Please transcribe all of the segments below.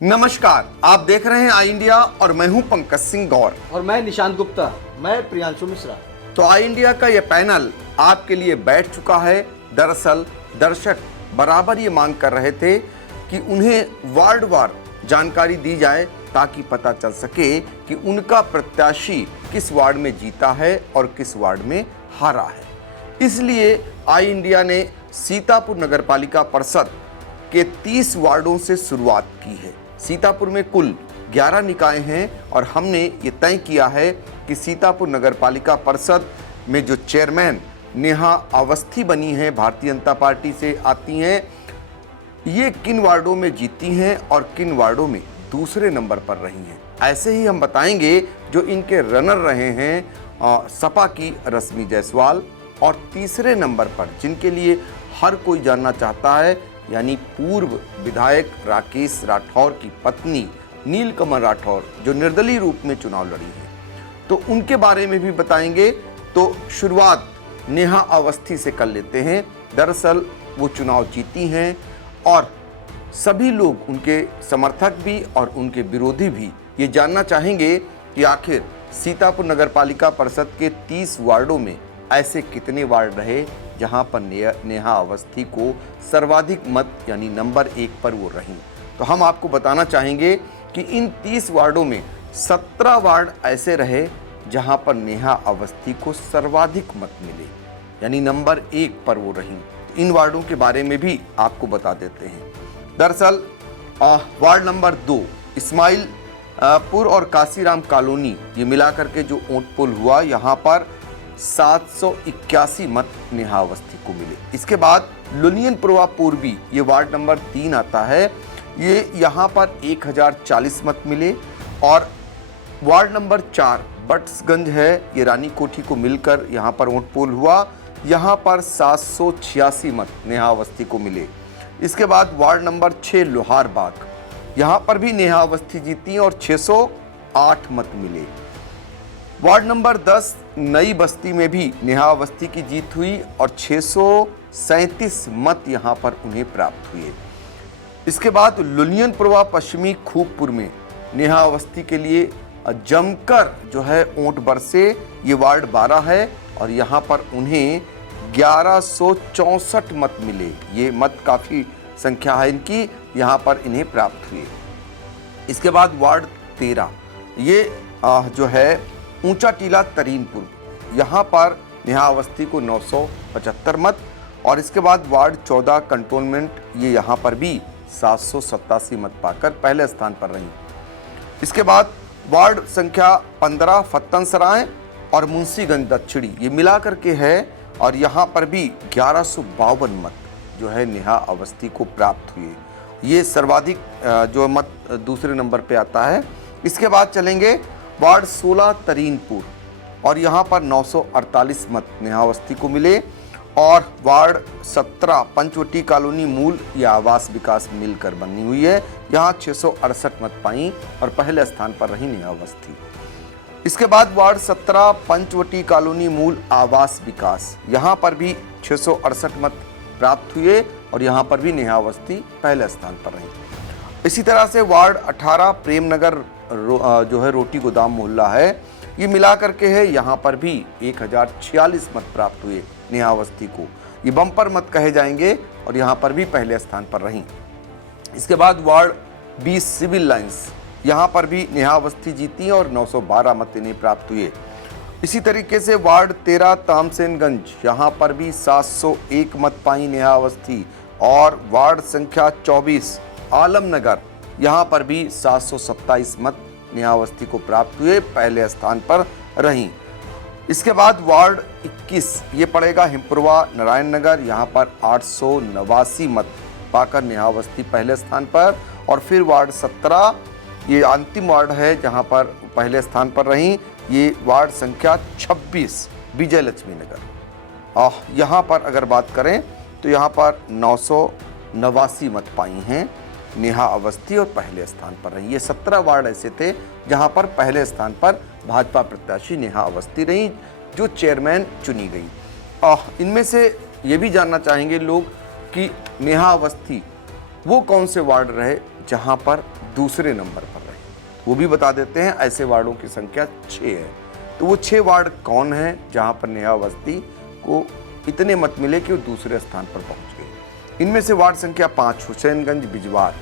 नमस्कार, आप देख रहे हैं आई इंडिया और मैं हूं पंकज सिंह गौर। और मैं निशांत गुप्ता। मैं प्रियांशु मिश्रा। तो आई इंडिया का यह पैनल आपके लिए बैठ चुका है। दरअसल दर्शक बराबर ये मांग कर रहे थे कि उन्हें वार्ड वार जानकारी दी जाए ताकि पता चल सके कि उनका प्रत्याशी किस वार्ड में जीता है और किस वार्ड में हारा है। इसलिए आई इंडिया ने सीतापुर नगरपालिका परिषद के 30 वार्डों से शुरुआत की है। सीतापुर में कुल 11 निकाय हैं और हमने ये तय किया है कि सीतापुर नगरपालिका परिषद में जो चेयरमैन नेहा अवस्थी बनी है, भारतीय जनता पार्टी से आती हैं, ये किन वार्डों में जीती हैं और किन वार्डों में दूसरे नंबर पर रही हैं। ऐसे ही हम बताएंगे जो इनके रनर रहे हैं सपा की रश्मि जायसवाल, और तीसरे नंबर पर जिनके लिए हर कोई जानना चाहता है यानी पूर्व विधायक राकेश राठौर की पत्नी नीलकमल राठौर जो निर्दलीय रूप में चुनाव लड़ी है, तो उनके बारे में भी बताएंगे। तो शुरुआत नेहा अवस्थी से कर लेते हैं। दरअसल वो चुनाव जीती हैं और सभी लोग, उनके समर्थक भी और उनके विरोधी भी, ये जानना चाहेंगे कि आखिर सीतापुर नगरपालिका परिषद के 30 वार्डों में ऐसे कितने वार्ड रहे जहां पर नेहा अवस्थी को सर्वाधिक मत यानी नंबर 1 पर वो रहीं। तो हम आपको बताना चाहेंगे कि इन 30 वार्डों में 17 वार्ड ऐसे रहे जहां पर नेहा अवस्थी को सर्वाधिक मत मिले यानी नंबर 1 पर वो रहीं। इन वार्डों के बारे में भी आपको बता देते हैं। दरअसल वार्ड नंबर 2 इस्माइल पुर और काशीराम कॉलोनी, ये मिलाकर के जो वोट पोल हुआ, यहाँ पर 781 मत नेहा अवस्थी को मिले। इसके बाद लुनियनपुरवा पूर्वी, ये वार्ड नंबर 3 आता है, ये यहाँ पर 1040 मत मिले। और वार्ड नंबर 4 बट्सगंज है, ये रानी कोठी को मिलकर यहाँ पर वोट पोल हुआ, यहाँ पर 786 मत नेहा अवस्थी को मिले। इसके बाद वार्ड नंबर 6 लोहारबाग, यहाँ पर भी नेहा अवस्थी जीती और 608 मत मिले। वार्ड नंबर 10 नई बस्ती में भी नेहा अवस्थी की जीत हुई और 637 मत यहाँ पर उन्हें प्राप्त हुए। इसके बाद लुनियनपुरवा पश्चिमी खूबपुर में नेहा अवस्थी के लिए जमकर जो है वोट बरसे, ये वार्ड 12 है और यहाँ पर उन्हें 1164 मत मिले। ये मत काफ़ी संख्या है इनकी, यहाँ पर इन्हें प्राप्त हुए। इसके बाद वार्ड 13, ये जो है ऊंचा टीला तरीनपुर, यहाँ पर नेहा अवस्थी को 975 मत। और इसके बाद वार्ड 14 कंटोनमेंट, ये यहाँ पर भी 787 मत पाकर पहले स्थान पर रही। इसके बाद वार्ड संख्या 15 फत्तनसराय और मुंशीगंज दक्षिणी, ये मिला करके है और यहाँ पर भी 1152 मत जो है नेहा अवस्थी को प्राप्त हुए। ये सर्वाधिक जो मत दूसरे नंबर पे आता है। इसके बाद चलेंगे वार्ड 16 तरीनपुर और यहाँ पर 948 मत नेहा अवस्थी को मिले। और वार्ड 17 पंचवटी कॉलोनी मूल या आवास विकास मिलकर बनी हुई है, यहाँ 668 मत पाई और पहले स्थान पर रही नेहा अवस्थी। इसके बाद वार्ड 17 पंचवटी कॉलोनी मूल आवास विकास, यहाँ पर भी 668 मत प्राप्त हुए और यहाँ पर भी नेहा अवस्थी पहले स्थान पर रही। इसी तरह से वार्ड 18 प्रेमनगर जो है रोटी गोदाम मोहल्ला है, ये मिला करके है, यहाँ पर भी 1046 मत प्राप्त हुए नेहा अवस्थी को। ये बम्पर मत कहे जाएंगे और यहाँ पर भी पहले स्थान पर रहीं। इसके बाद वार्ड 20 सिविल लाइंस, यहाँ पर भी नेहा अवस्थी जीती और 912 मत इन्हें प्राप्त हुए। इसी तरीके से वार्ड 13 तामसेनगंज, यहाँ पर भी 701 मत पाई नेहा अवस्थी। और वार्ड संख्या 24 आलमनगर, यहाँ पर भी 727 मत नेहा अवस्थी को प्राप्त हुए, पहले स्थान पर रहीं। इसके बाद वार्ड 21, ये पड़ेगा हिमपुरवा नारायण नगर, यहाँ पर 889 मत पाकर नेहा अवस्थी पहले स्थान पर। और फिर वार्ड 17, ये अंतिम वार्ड है जहाँ पर पहले स्थान पर रहीं, ये वार्ड संख्या 26 विजय लक्ष्मी नगर, यहाँ पर अगर बात करें तो यहाँ पर 989 मत पाई हैं नेहा अवस्थी और पहले स्थान पर रही। ये 17 वार्ड ऐसे थे जहां पर पहले स्थान पर भाजपा प्रत्याशी नेहा अवस्थी रही, जो चेयरमैन चुनी गई। इनमें से ये भी जानना चाहेंगे लोग कि नेहा अवस्थी वो कौन से वार्ड रहे जहां पर दूसरे नंबर पर रही। वो भी बता देते हैं, ऐसे वार्डों की संख्या 6 है। तो वो 6 वार्ड कौन है जहां पर नेहा अवस्थी को इतने मत मिले कि वो दूसरे स्थान पर पहुंच गए। इनमें से वार्ड संख्या 5 हुसैनगंज बिजवार,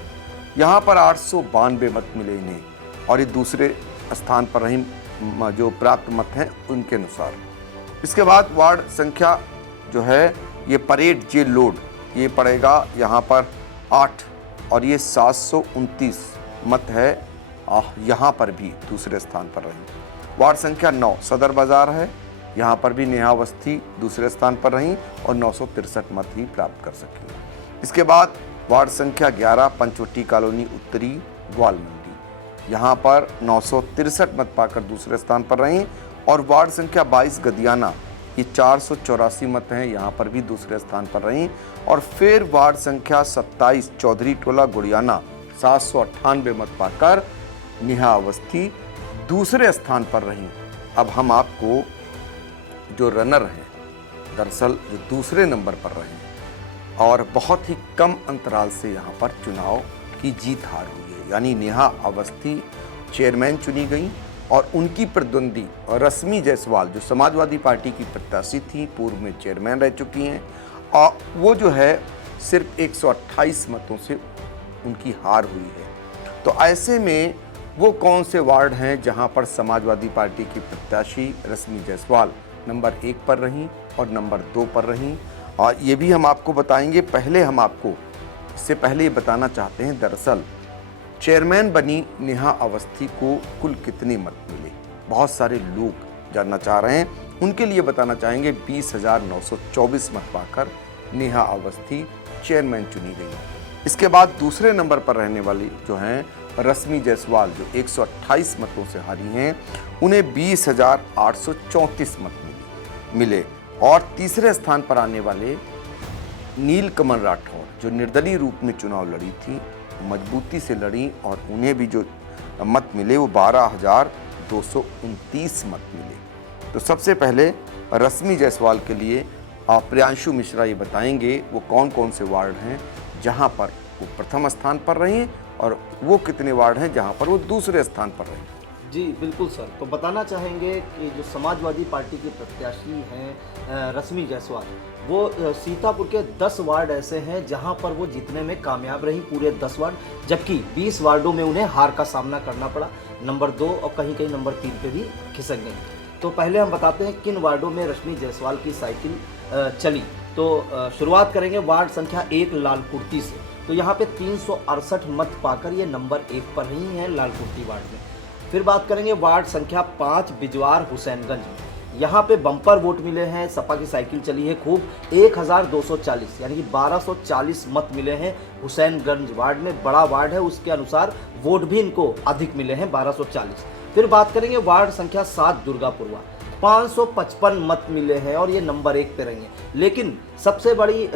यहाँ पर 892 मत मिले इन्हें, और ये दूसरे स्थान पर रही जो प्राप्त मत हैं उनके अनुसार। इसके बाद वार्ड संख्या जो है ये परेड जेल लोड, ये पड़ेगा यहाँ पर 8, और ये 729 मत है, यहाँ पर भी दूसरे स्थान पर रही। वार्ड संख्या 9 सदर बाजार है, यहाँ पर भी नेहा अवस्थी दूसरे स्थान पर रहीं और 963 मत ही प्राप्त कर सकी। इसके बाद वार्ड संख्या 11 पंचवटी कॉलोनी उत्तरी ग्वालमंडी, यहाँ पर 963 मत पाकर दूसरे स्थान पर रहीं। और वार्ड संख्या 22 गदियाना, ये 484 मत हैं, यहाँ पर भी दूसरे स्थान पर रहीं। और फिर वार्ड संख्या 27 चौधरी टोला गुड़ियाना, 798 मत पाकर नेहा अवस्थी दूसरे स्थान पर रहीं। अब हम आपको जो रनर हैं, दरअसल जो दूसरे नंबर पर रहे और बहुत ही कम अंतराल से यहाँ पर चुनाव की जीत हार हुई है, यानी नेहा अवस्थी चेयरमैन चुनी गई और उनकी प्रतिद्वंदी रश्मि जायसवाल जो समाजवादी पार्टी की प्रत्याशी थी, पूर्व में चेयरमैन रह चुकी हैं, और वो जो है सिर्फ 128 मतों से उनकी हार हुई है। तो ऐसे में वो कौन से वार्ड हैं जहां पर समाजवादी पार्टी की प्रत्याशी रश्मि जायसवाल नंबर 1 पर रहीं और नंबर 2 पर रहीं, और ये भी हम आपको बताएंगे। पहले हम आपको इससे पहले ये बताना चाहते हैं, दरअसल चेयरमैन बनी नेहा अवस्थी को कुल कितने मत मिले, बहुत सारे लोग जानना चाह रहे हैं, उनके लिए बताना चाहेंगे। 20,924 मत पाकर नेहा अवस्थी चेयरमैन चुनी गई। इसके बाद दूसरे नंबर पर रहने वाली जो हैं रश्मि जायसवाल, जो 128 मतों से हारी हैं, उन्हें 20,834 मत मिले। और तीसरे स्थान पर आने वाले नीलकमल राठौर, जो निर्दलीय रूप में चुनाव लड़ी थी, मजबूती से लड़ी और उन्हें भी जो मत मिले वो 12,229 मत मिले। तो सबसे पहले रश्मि जायसवाल के लिए प्रियांशु मिश्रा ये बताएंगे वो कौन कौन से वार्ड हैं जहां पर वो प्रथम स्थान पर रहीं और वो कितने वार्ड हैं जहां पर वो दूसरे स्थान पर रहीं। जी बिल्कुल सर, तो बताना चाहेंगे कि जो समाजवादी पार्टी की प्रत्याशी हैं रश्मि जायसवाल, वो सीतापुर के 10 वार्ड ऐसे हैं जहां पर वो जीतने में कामयाब रही, पूरे 10 वार्ड, जबकि 20 वार्डों में उन्हें हार का सामना करना पड़ा, नंबर 2 और कहीं कहीं नंबर 3 पे भी खिसक गई। तो पहले हम बताते हैं किन वार्डों में रश्मि जायसवाल की साइकिल चली। तो शुरुआत करेंगे वार्ड संख्या 1 लालकुर्ती से। तो यहाँ पे 368 मत पाकर ये नंबर 1 पर रही हैं लालकुर्ती वार्ड में। फिर बात करेंगे वार्ड संख्या 5 बिजवार हुसैनगंज में। यहाँ पे बम्पर वोट मिले हैं, सपा की साइकिल चली है खूब, 1240 यानी कि 1240 मत मिले हैं हुसैनगंज वार्ड में, बड़ा वार्ड है उसके अनुसार वोट भी इनको अधिक मिले हैं 1240। फिर बात करेंगे वार्ड संख्या 7 दुर्गापुरवा, 555 मत मिले हैं और ये नंबर 1 पे रही हैं। लेकिन सबसे बड़ी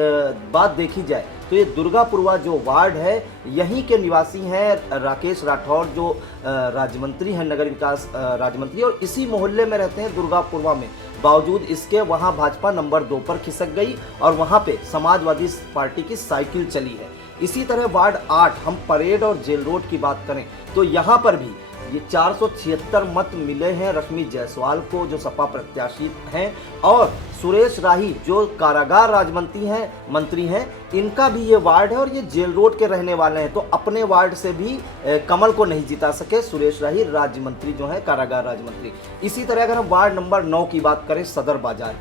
बात देखी जाए तो ये दुर्गापुरवा जो वार्ड है, यहीं के निवासी हैं राकेश राठौर, जो राज्य मंत्री हैं, नगर विकास राज्य मंत्री, और इसी मोहल्ले में रहते हैं दुर्गापुरवा में। बावजूद इसके वहाँ भाजपा नंबर 2 पर खिसक गई और वहाँ पे समाजवादी पार्टी की साइकिल चली है। इसी तरह वार्ड 8 हम परेड और जेल रोड की बात करें तो यहाँ पर भी ये 476 मत मिले हैं रश्मि जायसवाल को, जो सपा प्रत्याशी हैं, और सुरेश राही जो कारागार राज्य मंत्री हैं, इनका भी ये वार्ड है और ये जेल रोड के रहने वाले हैं। तो अपने वार्ड से भी कमल को नहीं जिता सके सुरेश राही, राज्य मंत्री जो है, कारागार राज्य मंत्री। इसी तरह अगर हम वार्ड नंबर 9 की बात करें सदर बाजार,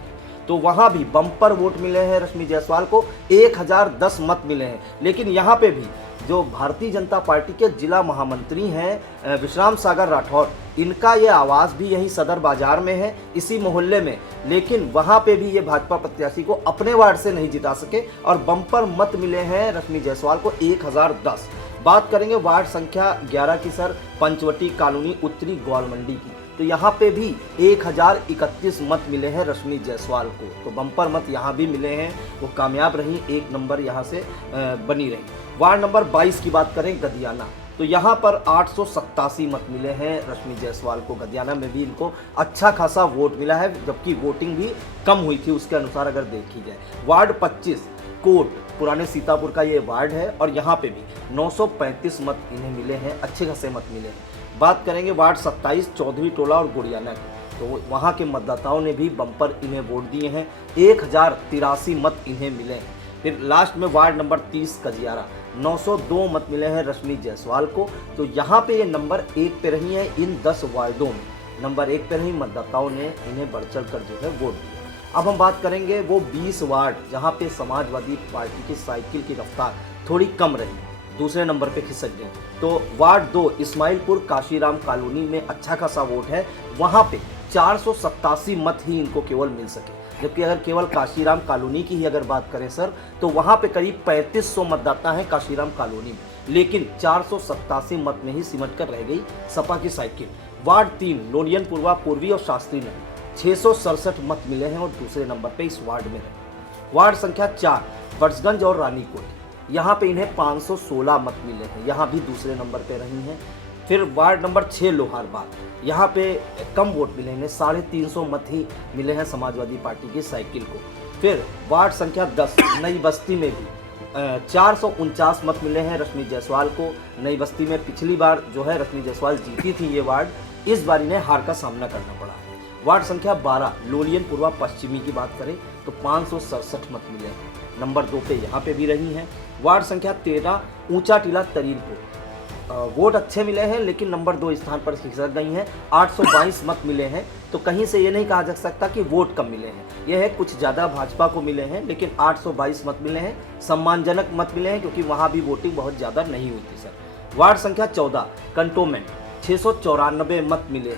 तो वहाँ भी बम्पर वोट मिले हैं रश्मि जायसवाल को, 1010 मत मिले हैं। लेकिन यहाँ पे भी जो भारतीय जनता पार्टी के जिला महामंत्री हैं विश्राम सागर राठौर, इनका ये आवास भी यही सदर बाजार में है, इसी मोहल्ले में। लेकिन वहाँ पे भी ये भाजपा प्रत्याशी को अपने वार्ड से नहीं जिता सके और बम्पर मत मिले हैं रश्मि जायसवाल को 1010। बात करेंगे वार्ड संख्या 11 की सर, पंचवटी कॉलोनी उत्तरी ग्वालमंडी की। तो यहाँ पे भी 1031 मत मिले हैं रश्मि जायसवाल को, तो बम्पर मत यहाँ भी मिले हैं, वो कामयाब रही, 1 नंबर यहाँ से बनी रही। वार्ड नंबर 22 की बात करें गदियाना, तो यहाँ पर 887 मत मिले हैं रश्मि जायसवाल को। गदियाना में भी इनको अच्छा खासा वोट मिला है, जबकि वोटिंग भी कम हुई थी उसके अनुसार अगर देखी जाए। वार्ड 25 कोट पुराने सीतापुर का ये वार्ड है और यहाँ पे भी 935 मत इन्हें मिले हैं, अच्छे खासे मत मिले हैं। बात करेंगे वार्ड 27 चौधरी टोला और गुड़ियाना की, तो वहाँ के मतदाताओं ने भी बम्पर इन्हें वोट दिए हैं, 1083 मत इन्हें मिले हैं। फिर लास्ट में वार्ड नंबर 30 कजियारा, 902 मत मिले हैं रश्मि जायसवाल को, तो यहाँ पे ये नंबर 1 पे रही है। इन 10 वार्डों में नंबर 1 पे रही, मतदाताओं ने इन्हें बढ़ चढ़ कर जो है वोट दिया। अब हम बात करेंगे वो 20 वार्ड जहाँ पे समाजवादी पार्टी की साइकिल की रफ्तार थोड़ी कम रही, दूसरे नंबर पे खिसक गई। तो वार्ड 2 इस्माइलपुर काशीराम कॉलोनी में अच्छा खासा वोट है, वहाँ पे 487 मत ही इनको केवल मिल सके, जबकि अगर केवल काशीराम कॉलोनी की ही अगर बात करें सर, तो वहाँ पे करीब 3500 मतदाता हैं काशीराम कॉलोनी में, लेकिन 487 मत में ही सिमट कर रह गई सपा की साइकिल। वार्ड 3 लोनियन पूर्वा पूर्वी और शास्त्री नगर, 667 मत मिले हैं और दूसरे नंबर पे इस वार्ड में है। वार्ड संख्या 4 बट्सगंज और रानीकोट, यहाँ पे इन्हें 516 मत मिले हैं, यहाँ भी दूसरे नंबर पे रही हैं। फिर वार्ड नंबर 6 लोहारबाग, यहाँ पे कम वोट मिले हैं, 350 मत ही मिले हैं समाजवादी पार्टी की साइकिल को। फिर वार्ड संख्या 10 नई बस्ती में भी 449 मत मिले हैं रश्मि जायसवाल को। नई बस्ती में पिछली बार जो है रश्मि जायसवाल जीती थी ये वार्ड, इस बार इन्हें हार का सामना करना पड़ा। वार्ड संख्या 12 लोलियन पूर्वा पश्चिमी की बात करें तो 567 मत मिले हैं, नंबर 2 पे यहाँ पे भी रही हैं। वार्ड संख्या 13 ऊंचा टीला तरीनपुर, वोट अच्छे मिले हैं लेकिन नंबर 2 स्थान पर खिसक गई हैं, 822 मत मिले हैं। तो कहीं से ये नहीं कहा जा सकता कि वोट कम मिले हैं, यह है कुछ ज़्यादा भाजपा को मिले हैं, लेकिन 822 मत मिले हैं, सम्मानजनक मत मिले हैं क्योंकि वहाँ भी वोटिंग बहुत ज़्यादा नहीं हुई थी सर। वार्ड संख्या 14 कंटोनमेंट, 694 मत मिले,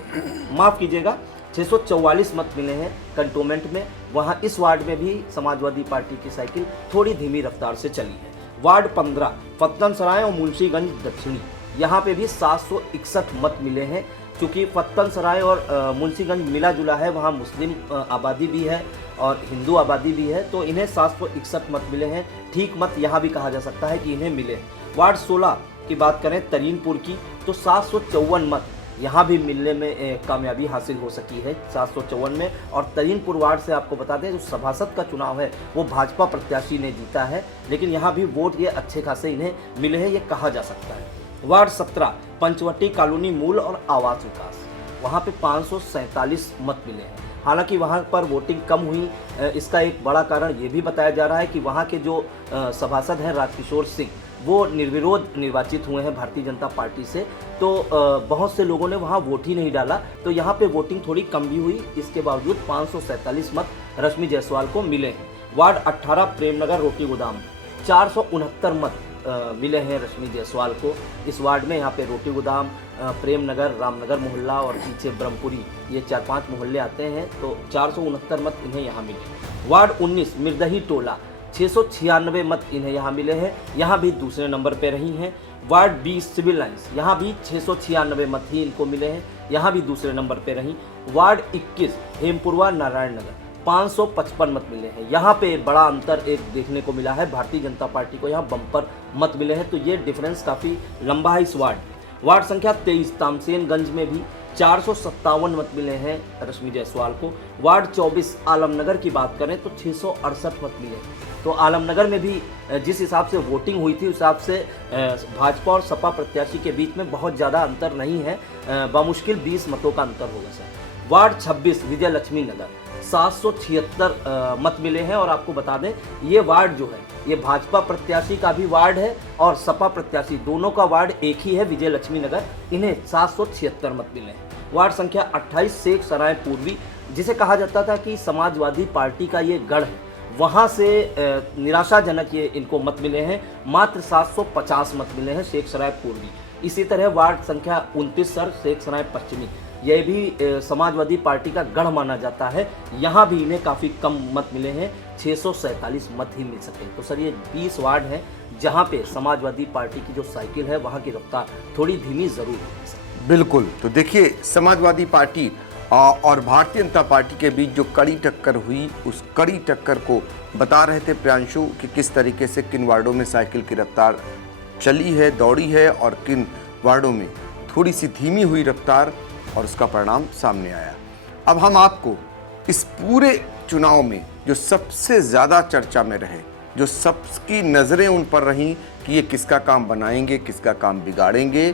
माफ़ कीजिएगा 644 मत मिले हैं कंटोनमेंट में। वहाँ इस वार्ड में भी समाजवादी पार्टी की साइकिल थोड़ी धीमी रफ्तार से चली है। वार्ड 15 फत्तन सराय और मुंशीगंज दक्षिणी, यहाँ पे भी 761 मत मिले हैं। क्योंकि फत्तन सराय और मुंशीगंज मिला जुला है, वहाँ मुस्लिम आबादी भी है और हिंदू आबादी भी है, तो इन्हें 761 मत मिले हैं। ठीक मत यहाँ भी कहा जा सकता है कि इन्हें मिले हैं। वार्ड 16 की बात करें तरीनपुर की, तो 754 मत यहाँ भी मिलने में कामयाबी हासिल हो सकी है 754 में। और तरीनपुर वार्ड से आपको बता दें जो सभासद का चुनाव है वो भाजपा प्रत्याशी ने जीता है, लेकिन यहाँ भी वोट ये अच्छे खासे इन्हें मिले हैं, ये कहा जा सकता है। वार्ड 17 पंचवटी कॉलोनी मूल और आवास विकास, वहाँ पे 547 मत मिले हैं। हालांकि वहाँ पर वोटिंग कम हुई, इसका एक बड़ा कारण ये भी बताया जा रहा है कि वहाँ के जो सभासद हैं राजकिशोर सिंह, वो निर्विरोध निर्वाचित हुए हैं भारतीय जनता पार्टी से, तो बहुत से लोगों ने वहाँ वोट ही नहीं डाला, तो यहाँ पे वोटिंग थोड़ी कम भी हुई। इसके बावजूद 547 मत रश्मि जायसवाल को मिले हैं। वार्ड 18 प्रेमनगर रोटी गोदाम, 469 मत मिले हैं रश्मि जायसवाल को। इस वार्ड में यहाँ पे रोटी गोदाम, प्रेमनगर, रामनगर मोहल्ला और पीछे ब्रह्मपुरी, ये 4-5 मोहल्ले आते हैं, तो 469 मत इन्हें यहाँ मिले। वार्ड 19 मिर्दही टोला, 696 मत इन्हें यहाँ मिले हैं, यहाँ भी दूसरे नंबर पे रही हैं। वार्ड 20 सिविल लाइंस, यहाँ भी 696 मत ही इनको मिले हैं, यहाँ भी दूसरे नंबर पे रही। वार्ड 21 हेमपुरवा नारायण नगर, 555 मत मिले हैं, यहाँ पे बड़ा अंतर एक देखने को मिला है, भारतीय जनता पार्टी को यहाँ बम्पर मत मिले हैं, तो ये डिफरेंस काफ़ी लंबा है इस वार्ड संख्या 23 तामसेनगंज में भी 457 मत मिले हैं रश्मि जायसवाल को। वार्ड 24 आलमनगर की बात करें तो 668 मत मिले हैं। तो आलमनगर में भी जिस हिसाब से वोटिंग हुई थी उस हिसाब से भाजपा और सपा प्रत्याशी के बीच में बहुत ज़्यादा अंतर नहीं है, बामुश्किल 20 मतों का अंतर होगा सर। वार्ड 26 विजय लक्ष्मी नगर, 776 मत मिले हैं। और आपको बता दें ये वार्ड जो है ये भाजपा प्रत्याशी का भी वार्ड है और सपा प्रत्याशी दोनों का वार्ड एक ही है, विजय लक्ष्मी नगर, इन्हें 776 मत मिले हैं। वार्ड संख्या 28 शेख सराय पूर्वी, जिसे कहा जाता था कि समाजवादी पार्टी का ये गढ़ है, वहाँ से निराशाजनक ये इनको मत मिले हैं, मात्र 750 मत मिले हैं शेख सराय पूर्वी। इसी तरह वार्ड संख्या 29 सर शेख सराय पश्चिमी, यह भी समाजवादी पार्टी का गढ़ माना जाता है, यहाँ भी इन्हें काफ़ी कम मत मिले हैं, 647 मत ही मिल सके। तो सर ये 20 वार्ड हैं जहाँ पे समाजवादी पार्टी की जो साइकिल है वहाँ की रफ्तार थोड़ी धीमी ज़रूर है। बिल्कुल, तो देखिए समाजवादी पार्टी और भारतीय जनता पार्टी के बीच जो कड़ी टक्कर हुई, उस कड़ी टक्कर को बता रहे थे प्रियांशु कि किस तरीके से किन वार्डों में साइकिल की रफ्तार चली है, दौड़ी है, और किन वार्डों में थोड़ी सी धीमी हुई रफ्तार, और उसका परिणाम सामने आया। अब हम आपको इस पूरे चुनाव में जो सबसे ज़्यादा चर्चा में रहे जो सबकी नज़रें उन पर रहीं कि ये किसका काम बनाएंगे, किसका काम बिगाड़ेंगे,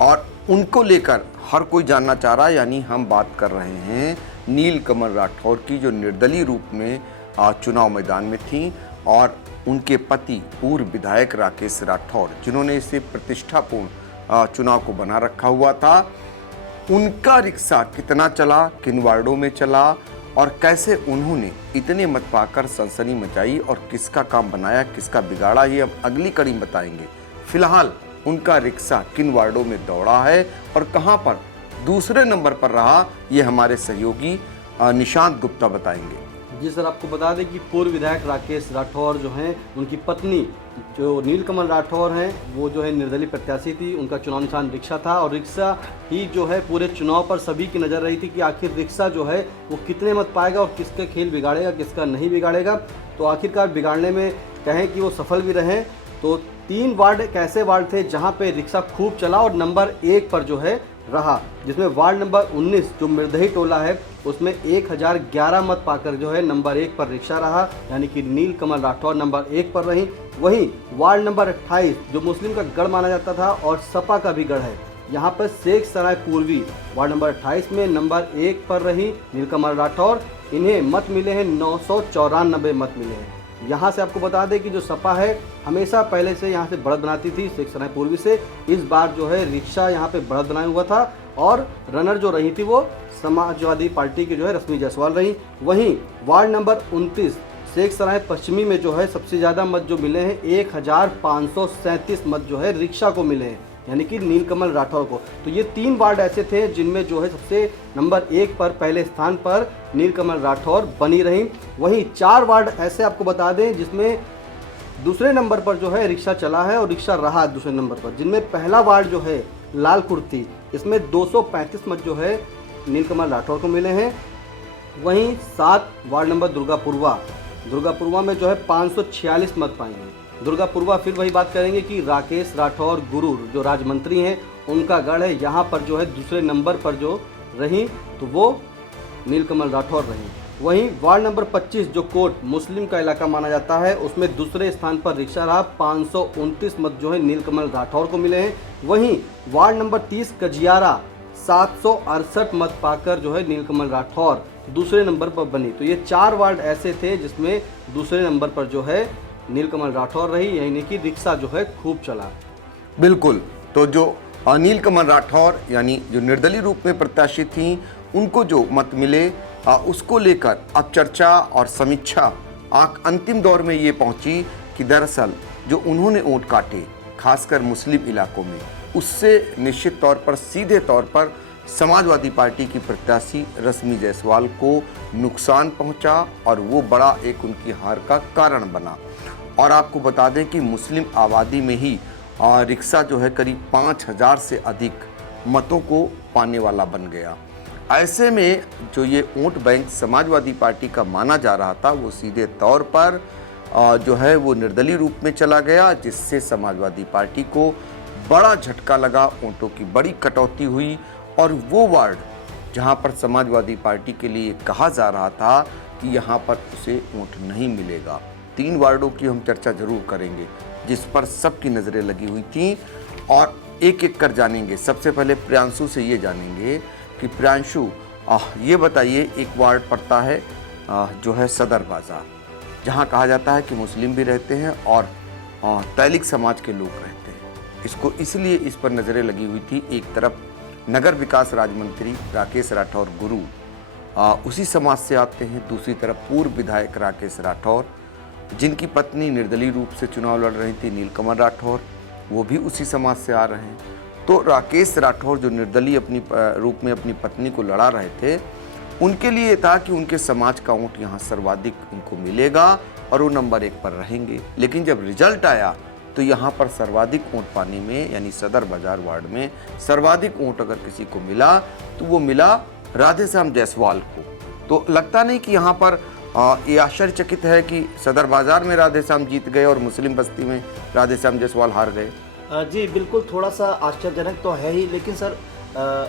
और उनको लेकर हर कोई जानना चाह रहा है। यानी हम बात कर रहे हैं नीलकमल राठौर की, जो निर्दलीय रूप में चुनाव मैदान में थी, और उनके पति पूर्व विधायक राकेश राठौर, जिन्होंने इसे प्रतिष्ठापूर्ण चुनाव को बना रखा हुआ था। उनका रिक्शा कितना चला, किन वार्डों में चला, और कैसे उन्होंने इतने मत पाकर सनसनी मचाई, और किसका काम बनाया, किसका बिगाड़ा, ये हम अगली कड़ी में बताएंगे। फिलहाल उनका रिक्शा किन वार्डों में दौड़ा है और कहां पर दूसरे नंबर पर रहा, ये हमारे सहयोगी निशांत गुप्ता बताएंगे। जी सर, आपको बता दें कि पूर्व विधायक राकेश राठौर जो हैं, उनकी पत्नी जो नीलकमल राठौर हैं, वो जो है निर्दलीय प्रत्याशी थी। उनका चुनाव निशान रिक्शा था, और रिक्शा ही जो है पूरे चुनाव पर सभी की नज़र रही थी कि आखिर रिक्शा जो है वो कितने मत पाएगा और किसके खेल बिगाड़ेगा, किसका नहीं बिगाड़ेगा। तो आखिरकार बिगाड़ने में कहें कि वो सफल भी रहे। तो 3 वार्ड एक ऐसे वार्ड थे जहाँ पे रिक्शा खूब चला और नंबर 1 पर जो है रहा, जिसमें वार्ड नंबर 19 जो मिर्दही टोला है, उसमें 1011 मत पाकर जो है नंबर 1 पर रिक्शा रहा, यानी कि नीलकमल राठौर नंबर 1 पर रही। वहीं वार्ड नंबर 28 जो मुस्लिम का गढ़ माना जाता था और सपा का भी गढ़ है, यहाँ पर शेख सराय पूर्वी वार्ड नंबर 28 में नंबर 1 पर रही नीलकमल राठौर। इन्हें मत मिले हैं 994 मत मिले हैं। यहाँ से आपको बता दें कि जो सपा है हमेशा पहले से यहाँ से बढ़त बनाती थी शेख सराय पूर्वी से। इस बार जो है रिक्शा यहाँ पे बढ़त बनाया हुआ था, और रनर जो रही थी वो समाजवादी पार्टी की जो है रश्मि जायसवाल रही। वहीं वार्ड नंबर 29 शेख सराय पश्चिमी में जो है सबसे ज़्यादा मत जो मिले हैं 1537 मत जो है रिक्शा को मिले हैं, यानी कि नीलकमल राठौर को। तो ये 3 वार्ड ऐसे थे जिनमें जो है सबसे नंबर 1 पर पहले स्थान पर नीलकमल राठौर बनी रही। वहीं 4 वार्ड ऐसे आपको बता दें जिसमें दूसरे नंबर पर जो है रिक्शा चला है और रिक्शा रहा दूसरे नंबर पर, जिनमें पहला वार्ड जो है लाल कुर्ती, इसमें 235 मत जो है नीलकमल राठौर को मिले हैं। वहीं 7 वार्ड नंबर दुर्गापुरवा में जो है 546 मत पाएंगे। दुर्गापुरवा फिर वही बात करेंगे कि राकेश राठौर गुरु जो राजमंत्री हैं, उनका गढ़ है, यहाँ पर जो है दूसरे नंबर पर जो रही तो वो नीलकमल राठौर रही। वहीं वार्ड नंबर 25 जो कोट मुस्लिम का इलाका माना जाता है, उसमें दूसरे स्थान पर रिक्शा रहा, 529 मत जो है नीलकमल राठौर को मिले हैं। वहीं वार्ड नंबर 30 कजियारा 768 मत पाकर जो है नीलकमल राठौर दूसरे नंबर पर बनी। तो ये 4 वार्ड ऐसे थे जिसमें दूसरे नंबर पर जो है नीलकमल राठौर रही, यानी कि रिक्शा जो है खूब चला। बिल्कुल। तो जो नीलकमल राठौर यानी जो निर्दलीय रूप में प्रत्याशी थी, उनको जो मत मिले उसको लेकर अब चर्चा और समीक्षा अंतिम दौर में ये पहुंची कि दरअसल जो उन्होंने वोट काटे खासकर मुस्लिम इलाकों में, उससे निश्चित तौर पर सीधे तौर पर समाजवादी पार्टी की प्रत्याशी रश्मि जायसवाल को नुकसान पहुंचा, और वो बड़ा एक उनकी हार का कारण बना। और आपको बता दें कि मुस्लिम आबादी में ही रिक्शा जो है करीब 5000 से अधिक मतों को पाने वाला बन गया। ऐसे में जो ये वोट बैंक समाजवादी पार्टी का माना जा रहा था, वो सीधे तौर पर जो है वो निर्दलीय रूप में चला गया, जिससे समाजवादी पार्टी को बड़ा झटका लगा, वोटों की बड़ी कटौती हुई। और वो वार्ड जहां पर समाजवादी पार्टी के लिए कहा जा रहा था कि यहाँ पर उसे वोट नहीं मिलेगा, 3 वार्डों की हम चर्चा जरूर करेंगे जिस पर सबकी नज़रें लगी हुई थी, और एक एक कर जानेंगे। सबसे पहले प्रियांशु से ये जानेंगे कि प्रियांशु ये बताइए, एक वार्ड पड़ता है जो है सदर बाज़ार, जहाँ कहा जाता है कि मुस्लिम भी रहते हैं और तैलिक समाज के लोग रहते हैं। इसको इसलिए इस पर नज़रें लगी हुई थी, एक तरफ नगर विकास राज्य मंत्री राकेश राठौर गुरु उसी समाज से आते हैं, दूसरी तरफ पूर्व विधायक राकेश राठौर जिनकी पत्नी निर्दलीय रूप से चुनाव लड़ रही थी नीलकमल राठौर, वो भी उसी समाज से आ रहे हैं। तो राकेश राठौर जो निर्दलीय अपनी रूप में अपनी पत्नी को लड़ा रहे थे, उनके लिए था कि उनके समाज का वोट यहाँ सर्वाधिक उनको मिलेगा और वो नंबर 1 पर रहेंगे। लेकिन जब रिजल्ट आया तो यहाँ पर सर्वाधिक वोट पाने में, यानी सदर बाजार वार्ड में सर्वाधिक वोट अगर किसी को मिला तो वो मिला राधेश्याम जायसवाल को। तो लगता नहीं कि यहाँ पर ये आश्चर्यचकित है कि सदर बाजार में राधेश्याम जीत गए और मुस्लिम बस्ती में राधेश्याम जायसवाल हार गए। जी बिल्कुल, थोड़ा सा आश्चर्यजनक तो है ही, लेकिन सर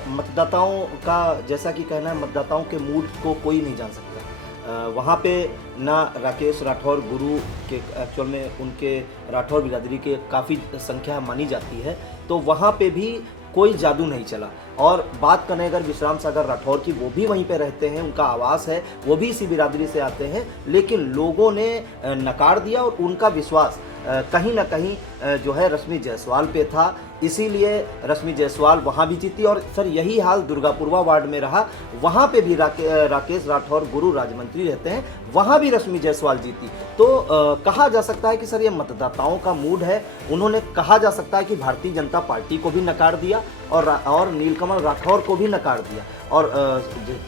मतदाताओं का जैसा कि कहना है, मतदाताओं के मूड को कोई नहीं जान सकता। वहाँ पे ना राकेश राठौर गुरु के एक्चुअल में उनके राठौर बिरादरी के काफ़ी संख्या मानी जाती है, तो वहाँ पे भी कोई जादू नहीं चला। और बात करें अगर विश्राम सागर राठौर की, वो भी वहीं पे रहते हैं, उनका आवास है, वो भी इसी बिरादरी से आते हैं, लेकिन लोगों ने नकार दिया और उनका विश्वास कहीं ना कहीं जो है रश्मि जायसवाल पे था, इसीलिए रश्मि जायसवाल वहाँ भी जीती। और सर यही हाल दुर्गापुरवा वार्ड में रहा, वहाँ पे भी राकेश राठौर गुरु राज्यमंत्री रहते हैं, वहाँ भी रश्मि जायसवाल जीती। तो कहा जा सकता है कि सर ये मतदाताओं का मूड है। उन्होंने कहा जा सकता है कि भारतीय जनता पार्टी को भी नकार दिया और नीलकमल राठौर को भी नकार दिया और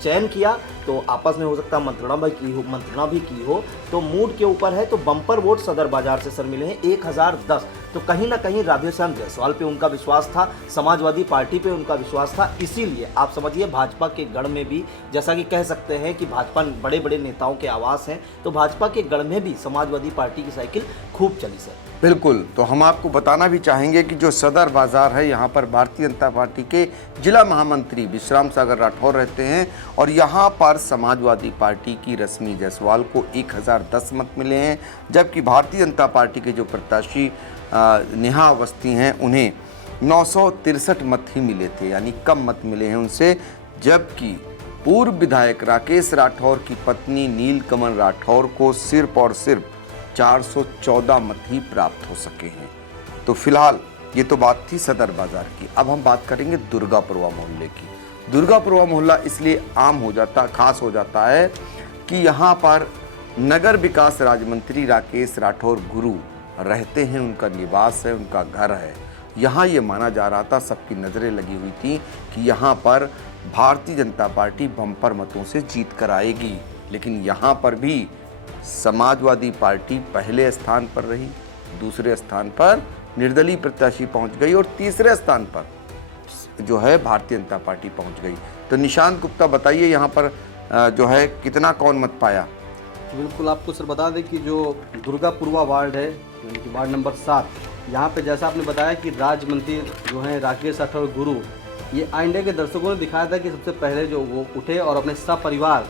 चयन किया, तो आपस में हो सकता है मंत्रणा भी की हो। तो मूड के ऊपर है। तो बम्पर वोट सदर बाजार से सर मिले हैं 1010। तो कहीं ना कहीं राधेश्याम जायसवाल पे उनका विश्वास था, समाजवादी पार्टी पे उनका विश्वास था, इसीलिए आप समझिए भाजपा के गढ़ में भी, जैसा कि कह सकते हैं कि भाजपा बड़े बड़े नेताओं के आवास हैं, तो भाजपा के गढ़ में भी समाजवादी पार्टी की साइकिल खूब चली सर। बिल्कुल, तो हम आपको बताना भी चाहेंगे कि जो सदर बाजार है, यहाँ पर भारतीय जनता पार्टी के जिला महामंत्री विश्राम सागर राठौर रहते हैं और यहाँ पर समाजवादी पार्टी की रश्मि जायसवाल को 1010 मत मिले हैं, जबकि भारतीय जनता पार्टी के जो प्रत्याशी नेहा अवस्थी हैं उन्हें 963 मत ही मिले थे, यानी कम मत मिले हैं उनसे। जबकि पूर्व विधायक राकेश राठौर की पत्नी नीलकमल राठौर को सिर्फ और सिर्फ 414 मत ही प्राप्त हो सके हैं। तो फिलहाल ये तो बात थी सदर बाजार की। अब हम बात करेंगे दुर्गापुरवा मोहल्ले की। दुर्गापुरवा मोहल्ला इसलिए खास हो जाता है कि यहाँ पर नगर विकास राज्य मंत्री राकेश राठौर गुरु रहते हैं, उनका निवास है, उनका घर है। यहाँ ये माना जा रहा था, सबकी नज़रें लगी हुई थी कि यहाँ पर भारतीय जनता पार्टी बम्पर मतों से जीत कर आएगी, लेकिन यहाँ पर भी समाजवादी पार्टी पहले स्थान पर रही, दूसरे स्थान पर निर्दलीय प्रत्याशी पहुंच गई और तीसरे स्थान पर जो है भारतीय जनता पार्टी पहुंच गई। तो निशांत गुप्ता बताइए यहाँ पर जो है कितना कौन मत पाया? बिल्कुल, आपको सर बता दें कि जो दुर्गापुरवा वार्ड है, यानी कि वार्ड नंबर 7, यहाँ पे जैसा आपने बताया कि राज्य मंत्री जो हैं राकेश राठौर गुरु, ये आइंडे के दर्शकों ने दिखाया था कि सबसे पहले जो वो उठे और अपने सपरिवार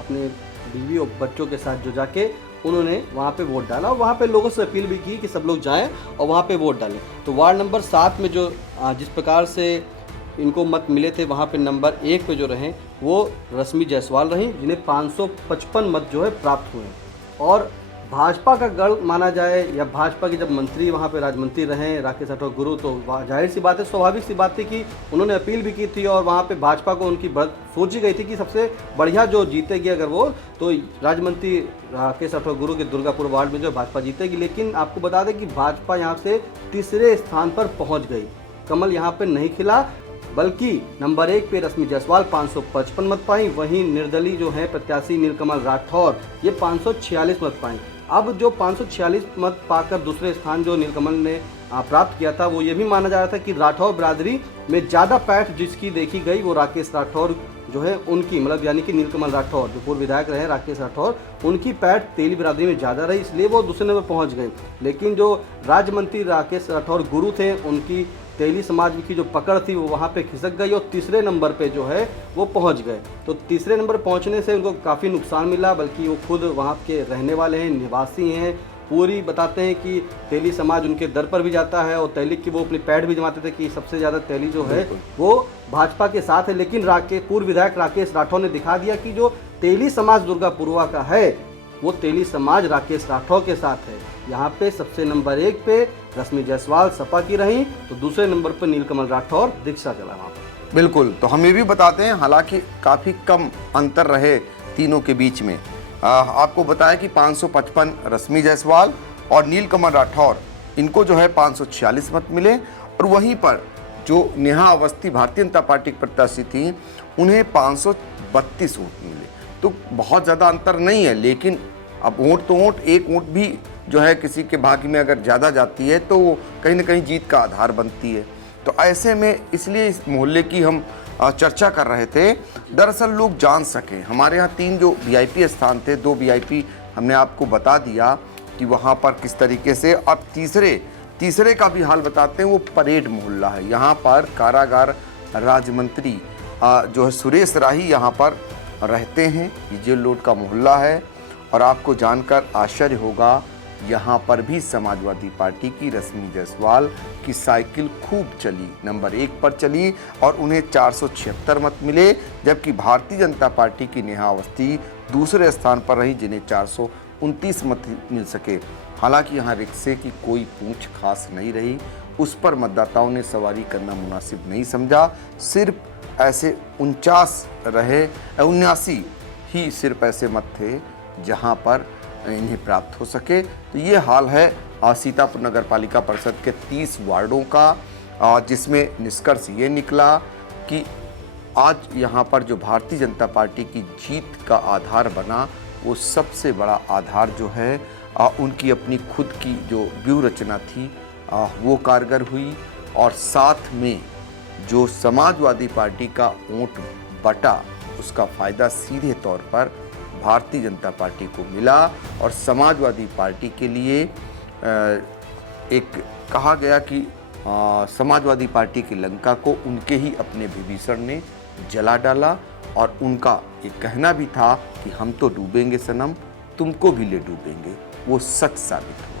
अपने बीवी और बच्चों के साथ जो जाके उन्होंने वहाँ पे वोट डाला और वहाँ पे लोगों से अपील भी की कि सब लोग जाएं और वहाँ पे वोट डालें। तो वार्ड नंबर 7 में जो जिस प्रकार से इनको मत मिले थे, वहाँ पे नंबर 1 पे जो रहे वो रश्मि जायसवाल रहीं, जिन्हें 555 मत जो है प्राप्त हुए। और भाजपा का गढ़ माना जाए या भाजपा के जब मंत्री वहाँ पे राज्य मंत्री रहे राकेश राठौर गुरु, तो जाहिर सी बात है, स्वाभाविक सी बात थी कि उन्होंने अपील भी की थी और वहाँ पे भाजपा को उनकी सोची गई थी कि सबसे बढ़िया जो जीतेगी अगर वो, तो राज्य मंत्री राकेश राठौर गुरु के दुर्गापुर वार्ड में जो भाजपा जीतेगी। लेकिन आपको बता दें कि भाजपा यहाँ से तीसरे स्थान पर पहुँच गई, कमल यहाँ पर नहीं खिला, बल्कि नंबर 1 पे रश्मि जायसवाल 555 मत पाई, वहीं निर्दलीय जो है प्रत्याशी नीलकमल राठौर ये 546 मत पाई। अब जो 546 मत पाकर दूसरे स्थान जो नीलकमल ने प्राप्त किया था, वो ये भी माना जा रहा था कि राठौर बिरादरी में ज़्यादा पैठ जिसकी देखी गई वो राकेश राठौर जो है उनकी, मतलब यानी कि नीलकमल राठौर जो पूर्व विधायक रहे राकेश राठौर, उनकी पैठ तेली बिरादरी में ज़्यादा रही, इसलिए वो दूसरे नंबर पहुँच गए। लेकिन जो राज्य मंत्री राकेश राठौर गुरु थे, उनकी तेली समाज की जो पकड़ थी वो वहाँ पे खिसक गई और तीसरे नंबर पे जो है वो पहुँच गए। तो तीसरे नंबर पहुँचने से उनको काफ़ी नुकसान मिला, बल्कि वो खुद वहाँ के रहने वाले हैं, निवासी हैं, पूरी बताते हैं कि तेली समाज उनके दर पर भी जाता है और तेली की वो अपनी पैठ भी जमाते थे कि सबसे ज़्यादा तेली जो है वो भाजपा के साथ है। लेकिन पूर्व विधायक राकेश राठौर ने दिखा दिया कि जो तेली समाज दुर्गापुरवा का है वो तेली समाज राकेश राठौर के साथ है। यहाँ पे सबसे नंबर 1 पे रश्मि जायसवाल सपा की रही, तो दूसरे नंबर पर नीलकमल राठौर रिक्शा चला वहाँ पर। बिल्कुल, तो हम ये भी बताते हैं, हालांकि काफ़ी कम अंतर रहे तीनों के बीच में। आपको बताया कि 555 रश्मि जायसवाल और नीलकमल राठौर, इनको जो है 546 मत मिले, और वहीं पर जो नेहा अवस्थी भारतीय जनता पार्टी की प्रत्याशी थी उन्हें 532 वोट मिले। तो बहुत ज़्यादा अंतर नहीं है, लेकिन अब वोट तो वोट, एक वोट भी जो है किसी के भाग्य में अगर ज़्यादा जाती है तो कहीं ना कहीं जीत का आधार बनती है। तो ऐसे में इसलिए इस मोहल्ले की हम चर्चा कर रहे थे, दरअसल लोग जान सकें। हमारे यहाँ 3 जो वीआईपी स्थान थे, 2 वीआईपी हमने आपको बता दिया कि वहाँ पर किस तरीके से। अब तीसरे का भी हाल बताते हैं, वो परेड मोहल्ला है। यहाँ पर कारागार राज्य मंत्री जो है सुरेश राही यहाँ पर रहते हैं। ये जेल रोड का मोहल्ला है और आपको जानकर आश्चर्य होगा, यहाँ पर भी समाजवादी पार्टी की रश्मि जायसवाल की साइकिल खूब चली, नंबर 1 पर चली और उन्हें 476 मत मिले, जबकि भारतीय जनता पार्टी की नेहा अवस्थी दूसरे स्थान पर रही, जिन्हें 429 मत मिल सके। हालांकि यहाँ रिक्शे की कोई पूंछ खास नहीं रही, उस पर मतदाताओं ने सवारी करना मुनासिब नहीं समझा। सिर्फ ऐसे 79 ही सिर्फ ऐसे मत थे जहाँ पर इन्हें प्राप्त हो सके। तो ये हाल है सीतापुर नगर पालिका परिषद के 30 वार्डों का, जिसमें निष्कर्ष ये निकला कि आज यहाँ पर जो भारतीय जनता पार्टी की जीत का आधार बना, वो सबसे बड़ा आधार जो है उनकी अपनी खुद की जो व्यूह रचना थी वो कारगर हुई, और साथ में जो समाजवादी पार्टी का वोट बटा उसका फ़ायदा सीधे तौर पर भारतीय जनता पार्टी को मिला। और समाजवादी पार्टी के लिए एक कहा गया कि समाजवादी पार्टी की लंका को उनके ही अपने विभीषण ने जला डाला, और उनका ये कहना भी था कि हम तो डूबेंगे सनम, तुमको भी ले डूबेंगे। वो सच साबित हुआ।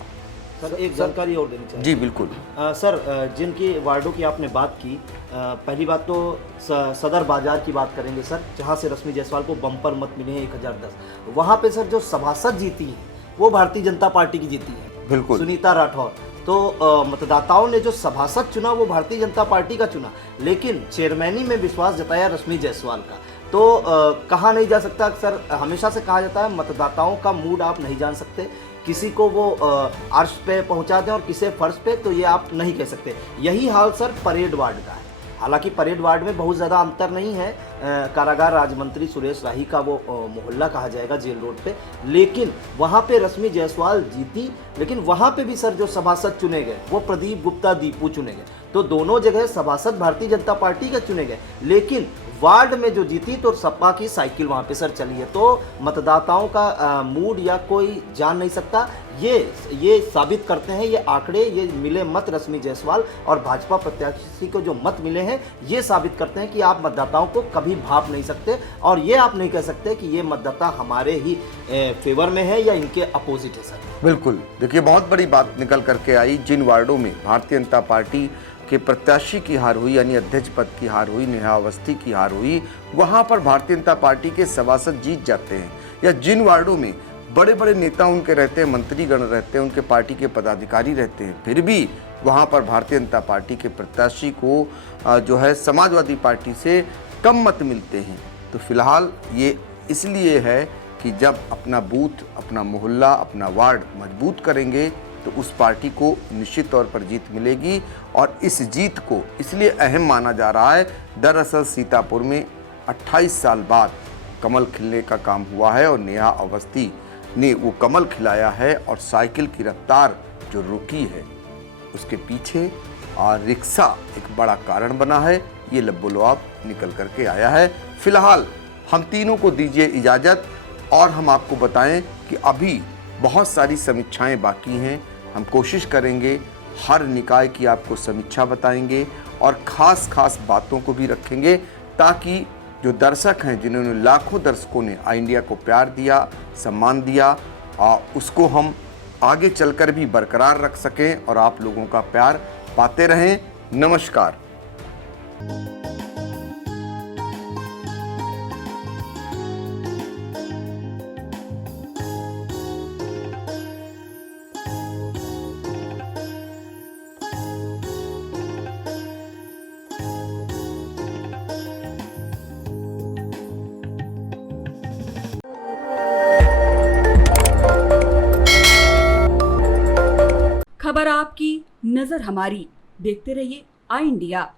सर एक जानकारी और देनी चाहिए। जी बिल्कुल। सर जिनकी वार्डों की आपने बात की, पहली बात तो सदर बाजार की बात करेंगे सर, जहां से रश्मि जायसवाल को बम्पर मत मिले हैं 1010। वहां पे सर जो सभासद जीती है वो भारतीय जनता पार्टी की जीती है, बिल्कुल सुनीता राठौर। तो मतदाताओं ने जो सभासद चुना वो भारतीय जनता पार्टी का चुना, लेकिन चेयरमैनी में विश्वास जताया रश्मि जायसवाल का। तो कहा नहीं जा सकता, सर हमेशा से कहा जाता है मतदाताओं का मूड आप नहीं जान सकते, किसी को वो अर्श पे पहुंचा दें और किसे फर्श पे, तो ये आप नहीं कह सकते। यही हाल सर परेड वार्ड का है। हालांकि परेड वार्ड में बहुत ज़्यादा अंतर नहीं है, कारागार राज्य मंत्री सुरेश राही का वो मोहल्ला कहा जाएगा जेल रोड पे, लेकिन वहाँ पे रश्मि जायसवाल जीती। लेकिन वहाँ पे भी सर जो सभासद चुने गए वो प्रदीप गुप्ता दीपू चुने गए, तो दोनों जगह सभासद भारतीय जनता पार्टी के चुने गए, लेकिन वार्ड में जो जीती तो सपा की साइकिल वहाँ पे सर चली है। तो मतदाताओं का मूड या कोई जान नहीं सकता, ये साबित करते हैं ये आंकड़े, ये मिले मत रश्मि जायसवाल और भाजपा प्रत्याशी को जो मत मिले हैं, ये साबित करते हैं कि आप मतदाताओं को कभी भाप नहीं सकते, और ये आप नहीं कह सकते कि ये मतदाता हमारे ही फेवर में है या इनके अपोजिट है सर। बिल्कुल। देखिए बहुत बड़ी बात निकल करके आई, जिन वार्डों में भारतीय जनता पार्टी के प्रत्याशी की हार हुई, यानी अध्यक्ष पद की हार हुई, नेहा अवस्थी की हार हुई, वहां पर भारतीय जनता पार्टी के सभासद जीत जाते हैं। या जिन वार्डों में बड़े बड़े नेता उनके रहते हैं, मंत्रीगण रहते हैं, उनके पार्टी के पदाधिकारी रहते हैं, फिर भी वहां पर भारतीय जनता पार्टी के प्रत्याशी को जो है समाजवादी पार्टी से कम मत मिलते हैं। तो फिलहाल ये इसलिए है कि जब अपना बूथ, अपना मोहल्ला, अपना वार्ड मजबूत करेंगे तो उस पार्टी को निश्चित तौर पर जीत मिलेगी। और इस जीत को इसलिए अहम माना जा रहा है, दरअसल सीतापुर में 28 साल बाद कमल खिलने का काम हुआ है और नेहा अवस्थी ने वो कमल खिलाया है, और साइकिल की रफ्तार जो रुकी है उसके पीछे रिक्शा एक बड़ा कारण बना है। ये लब्बोलुआब निकल करके आया है। फिलहाल हम तीनों को दीजिए इजाज़त, और हम आपको बताएं कि अभी बहुत सारी समीक्षाएं बाकी हैं। हम कोशिश करेंगे हर निकाय की आपको समीक्षा बताएंगे और ख़ास बातों को भी रखेंगे, ताकि जो दर्शक हैं, जिन्होंने लाखों दर्शकों ने आई इंडिया को प्यार दिया, सम्मान दिया, उसको हम आगे चलकर भी बरकरार रख सकें और आप लोगों का प्यार पाते रहें। नमस्कार। खबर आपकी, नजर हमारी। देखते रहिए आई इंडिया।